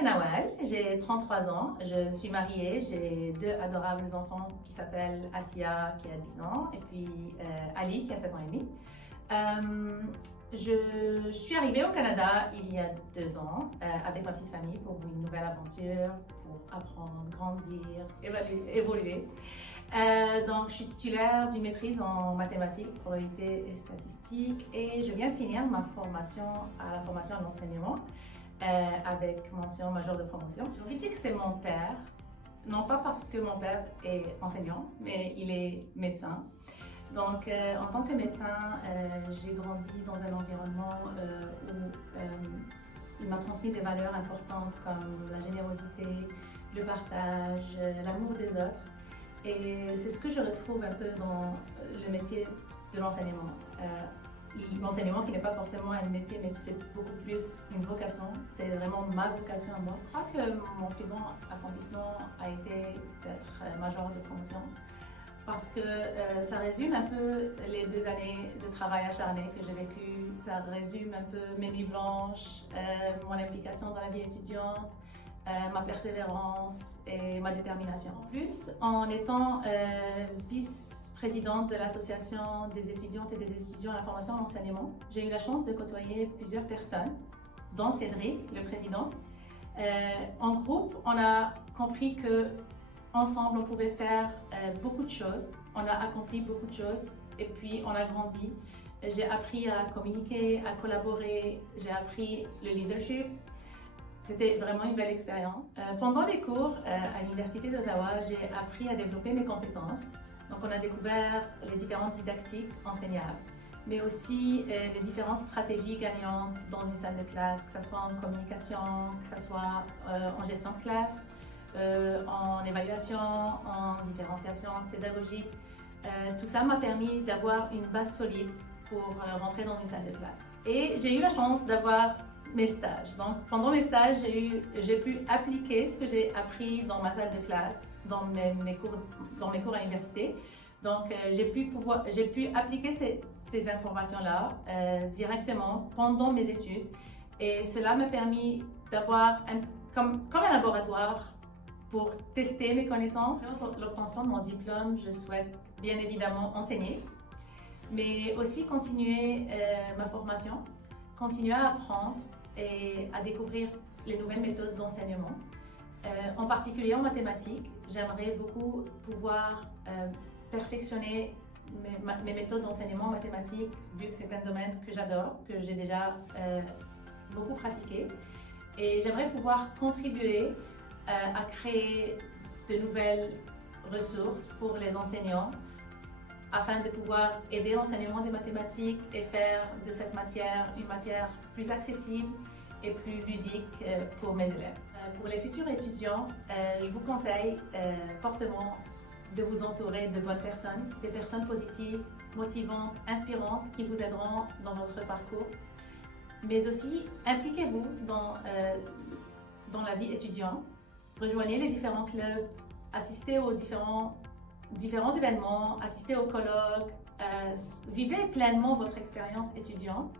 c'est Nawal, j'ai 33 ans, je suis mariée, j'ai deux adorables enfants qui s'appellent Asia qui a 10 ans et puis Ali qui a 7 ans et demi. Je suis arrivée au Canada il y a 2 ans avec ma petite famille pour une nouvelle aventure, pour apprendre, grandir, évoluer. Donc, je suis titulaire d'une maîtrise en mathématiques, probabilité et statistiques et je viens de finir ma formation à la formation en enseignement avec mention majeure de promotion. J'ai envie de dire que c'est mon père, non pas parce que mon père est enseignant, mais il est médecin. Donc, en tant que médecin, j'ai grandi dans un environnement où il m'a transmis des valeurs importantes comme la générosité, le partage, l'amour des autres. Et c'est ce que je retrouve un peu dans le métier de l'enseignement. L'enseignement qui n'est pas forcément un métier, mais c'est beaucoup plus une vocation. C'est vraiment ma vocation à moi. Je crois que mon plus grand accomplissement a été d'être major de promotion parce que ça résume un peu les 2 années de travail acharné que j'ai vécu. Ça résume un peu mes nuits blanches, mon implication dans la vie étudiante, ma persévérance et ma détermination. En plus, en étant vice-présidente de l'association des étudiantes et des étudiants à la formation en enseignement, j'ai eu la chance de côtoyer plusieurs personnes, dont Cédric, le président. En groupe, on a compris que ensemble, on pouvait faire beaucoup de choses. On a accompli beaucoup de choses et puis on a grandi. J'ai appris à communiquer, à collaborer, j'ai appris le leadership. C'était vraiment une belle expérience. Pendant les cours à l'Université d'Ottawa, j'ai appris à développer mes compétences. Donc, on a découvert les différentes didactiques enseignables, mais aussi les différentes stratégies gagnantes dans une salle de classe, que ce soit en communication, que ce soit en gestion de classe, en évaluation, en différenciation pédagogique. Tout ça m'a permis d'avoir une base solide pour rentrer dans une salle de classe. Et j'ai eu la chance d'avoir mes stages. Donc, pendant mes stages, j'ai pu appliquer ce que j'ai appris dans ma salle de classe, dans mes cours à l'université. Donc, j'ai pu appliquer ces informations-là directement pendant mes études. Et cela m'a permis d'avoir comme un laboratoire pour tester mes connaissances. Pour l'obtention de mon diplôme, je souhaite bien évidemment enseigner, mais aussi continuer ma formation, continuer à apprendre et à découvrir les nouvelles méthodes d'enseignement. En particulier en mathématiques, j'aimerais beaucoup pouvoir perfectionner mes méthodes d'enseignement en mathématiques, vu que c'est un domaine que j'adore, que j'ai déjà beaucoup pratiqué. Et j'aimerais pouvoir contribuer à créer de nouvelles ressources pour les enseignants afin de pouvoir aider l'enseignement des mathématiques et faire de cette matière une matière plus accessible et plus ludique pour mes élèves. Pour les futurs étudiants, je vous conseille fortement de vous entourer de bonnes personnes, des personnes positives, motivantes, inspirantes qui vous aideront dans votre parcours. Mais aussi, impliquez-vous dans la vie étudiante. Rejoignez les différents clubs, assistez aux différents événements, assistez aux colloques, vivez pleinement votre expérience étudiante